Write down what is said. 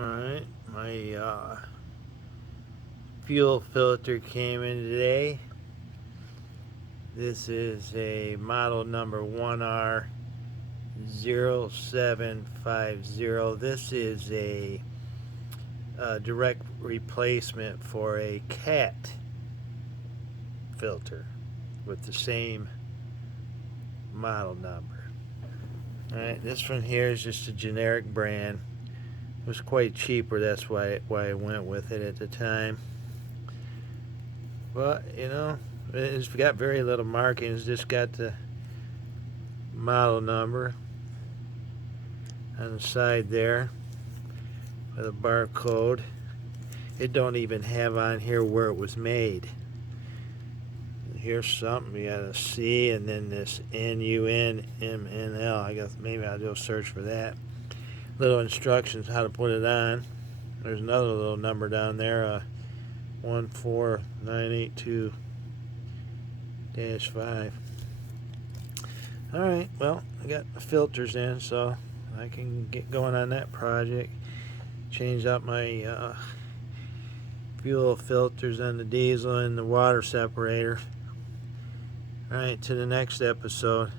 Alright, my fuel filter came in today. This is a model number 1R-0750. This is a direct replacement for a cat filter with the same model number. Alright, this one here is just a generic brand. It was quite cheaper, that's why I went with it at the time. But you know, it's got very little marking. It's just got the model number on the side there with a barcode. It don't even have on here where it was made. Here's something, we got a C and then this NUNMNL. I guess maybe I'll do a search for that. Little instructions how to put it on. There's another little number down there, 14982-5. Alright, well, I got the filters in, so I can get going on that project. Change out my fuel filters on the diesel and the water separator. Alright, to the next episode.